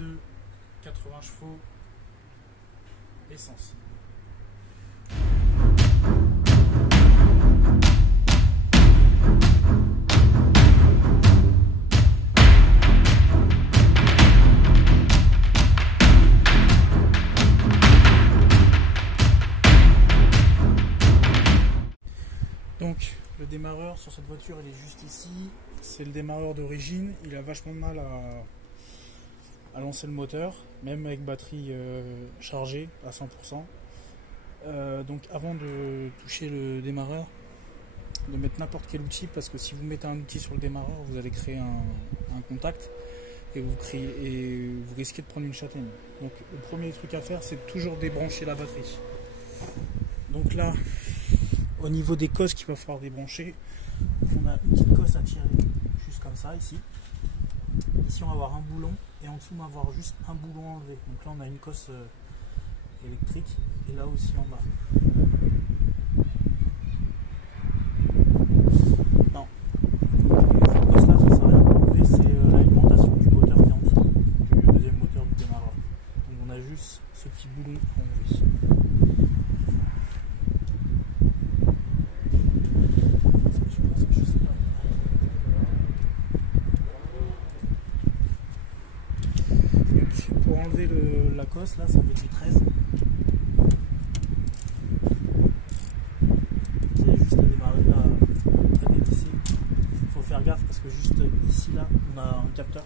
2 80 chevaux essence. Donc le démarreur sur cette voiture il est juste ici, c'est le démarreur d'origine, il a vachement de mal à lancer le moteur, même avec batterie chargée à 100%. Donc avant de toucher le démarreur, de mettre n'importe quel outil, parce que si vous mettez un outil sur le démarreur, vous allez créer un contact et vous risquez de prendre une châtaigne. Donc le premier truc à faire, c'est toujours débrancher la batterie. Donc là, au niveau des cosses qu'il va falloir débrancher, on a une petite cosse à tirer juste comme ça ici. Ici on va avoir un boulon et en dessous on va avoir juste un boulon enlevé. Donc là on a une cosse électrique et là aussi en bas. Non, cette cosse là ça sert à rien d'enlever, c'est l'alimentation du moteur qui est en dessous, du deuxième moteur du démarreur. Donc on a juste ce petit boulon enlevé. Pour enlever la cosse, là, ça fait du 13. Vous avez juste à démarrer, à dévisser. Il faut faire gaffe parce que juste ici, là, on a un capteur.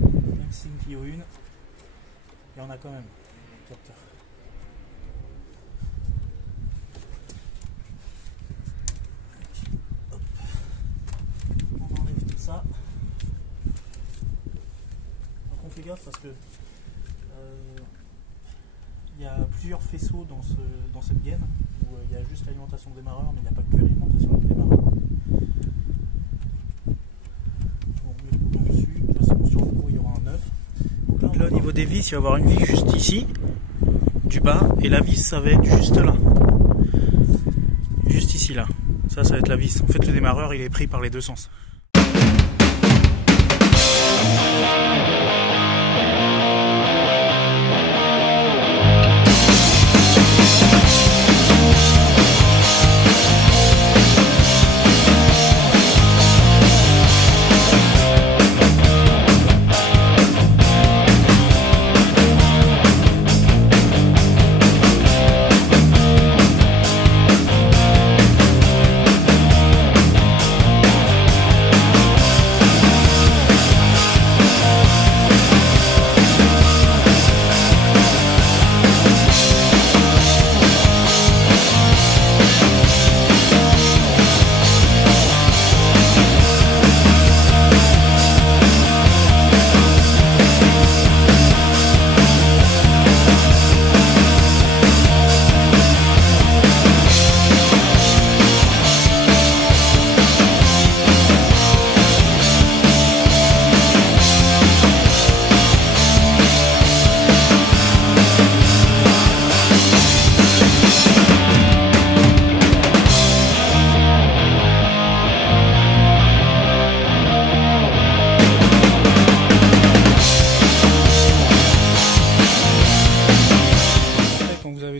Même si c'est une Clio 1, il y en a quand même un capteur. Hop. On enlève tout ça. On fait gaffe parce que il y a plusieurs faisceaux dans cette gaine où il y a juste l'alimentation de démarreur, mais il n'y a pas que l'alimentation de démarreur. On met le boulon dessus, de toute façon sur le gros il y aura un 9. Donc là au niveau des vis, il va y avoir une vis juste ici, du bas, et la vis ça va être juste là. Juste ici là. Ça va être la vis. En fait le démarreur il est pris par les deux sens.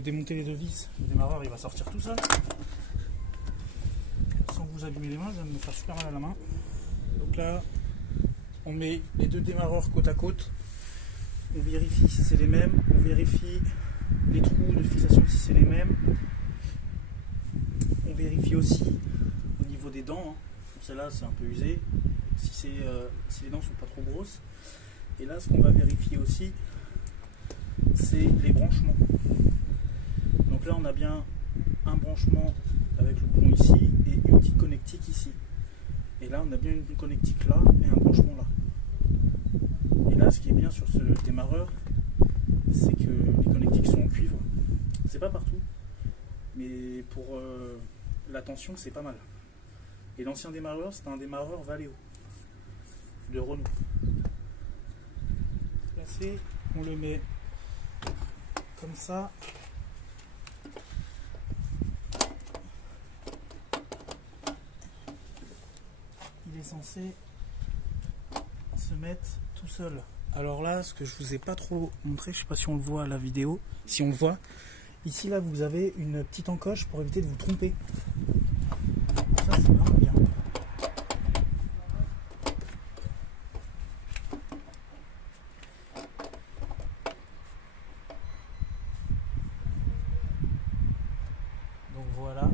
Démonter les deux vis, le démarreur il va sortir tout seul sans vous abîmer les mains, ça va me faire super mal à la main. Donc là on met les deux démarreurs côte à côte, on vérifie si c'est les mêmes, on vérifie les trous de fixation si c'est les mêmes, on vérifie aussi au niveau des dents, celle-là c'est un peu usé, si les dents sont pas trop grosses. Et là ce qu'on va vérifier aussi c'est les branchements. Donc là on a bien un branchement avec le boulon ici et une petite connectique ici. Et là on a bien une connectique là et un branchement là. Et là ce qui est bien sur ce démarreur, c'est que les connectiques sont en cuivre. C'est pas partout, mais pour la tension c'est pas mal. Et l'ancien démarreur c'était un démarreur Valeo de Renault. Placé, on le met comme ça. Il est censé se mettre tout seul. Alors là, ce que je vous ai pas trop montré, je sais pas si on le voit à la vidéo, si on le voit, ici là vous avez une petite encoche pour éviter de vous tromper. Ça c'est vraiment bien. Donc voilà.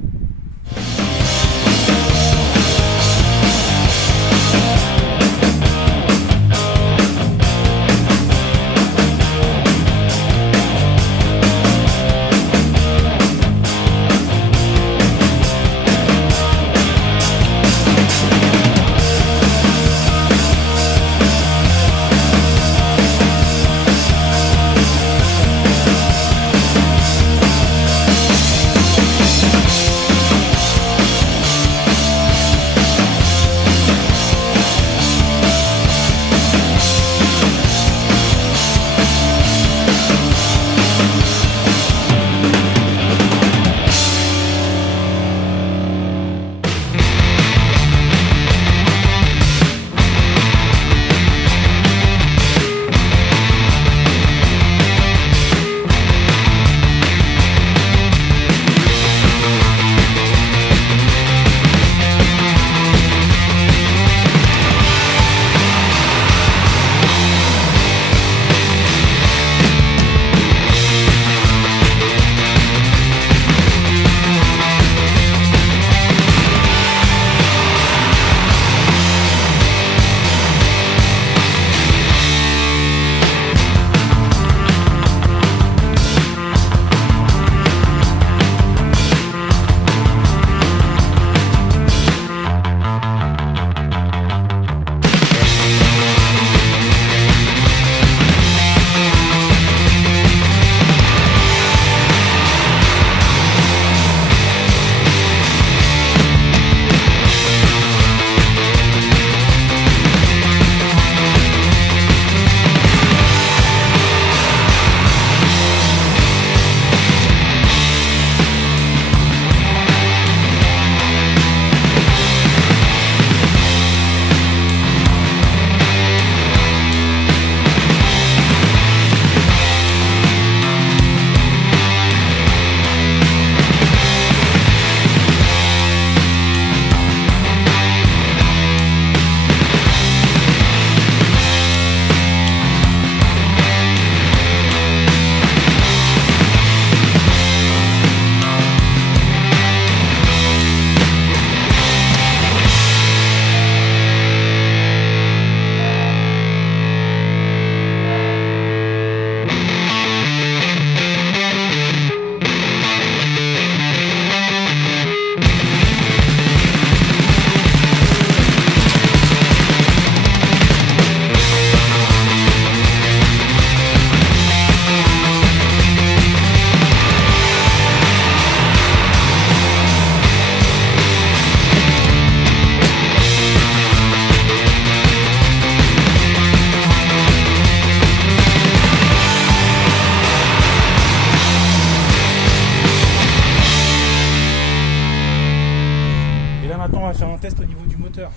Faire un test au niveau du moteur.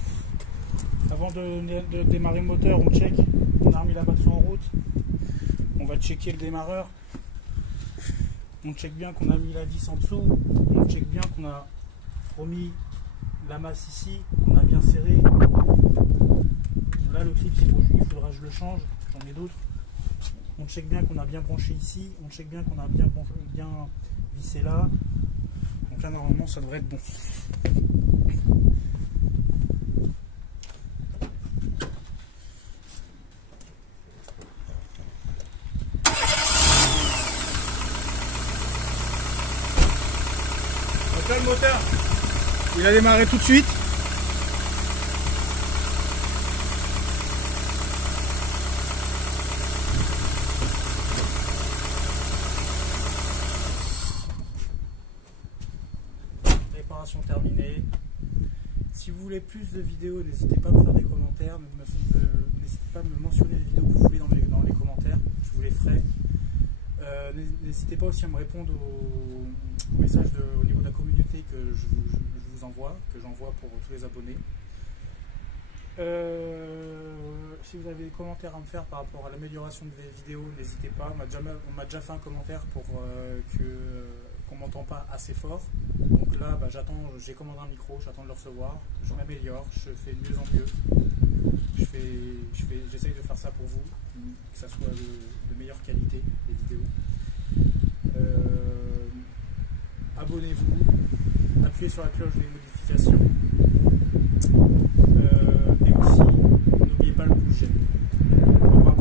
Avant de démarrer le moteur, on check, on a remis la batterie en route, on va checker le démarreur, on check bien qu'on a mis la vis en dessous, on check bien qu'on a remis la masse ici, qu'on a bien serré. Là le clip il faudra que je le change, j'en ai d'autres. On check bien qu'on a bien branché ici, on check bien qu'on a bien vissé là. Donc là normalement ça devrait être bon. Donc là le moteur, il a démarré tout de suite. Réparation terminée. Si vous voulez plus de vidéos, n'hésitez pas à me faire des commentaires, n'hésitez pas à me mentionner les vidéos que vous voulez dans les commentaires, je vous les ferai. N'hésitez pas aussi à me répondre aux messages au niveau de la communauté que je vous envoie, que j'envoie pour tous les abonnés. Si vous avez des commentaires à me faire par rapport à l'amélioration de mes vidéos, n'hésitez pas. On m'a déjà fait un commentaire pour qu'on m'entend pas assez fort. Donc là, bah, j'ai commandé un micro, j'attends de le recevoir. Je m'améliore, je fais de mieux en mieux. J'essaye de faire ça pour vous, que ça soit de meilleure qualité, les vidéos. Abonnez-vous, appuyez sur la cloche des modifications. Et aussi, n'oubliez pas le pouce j'aime. Au revoir.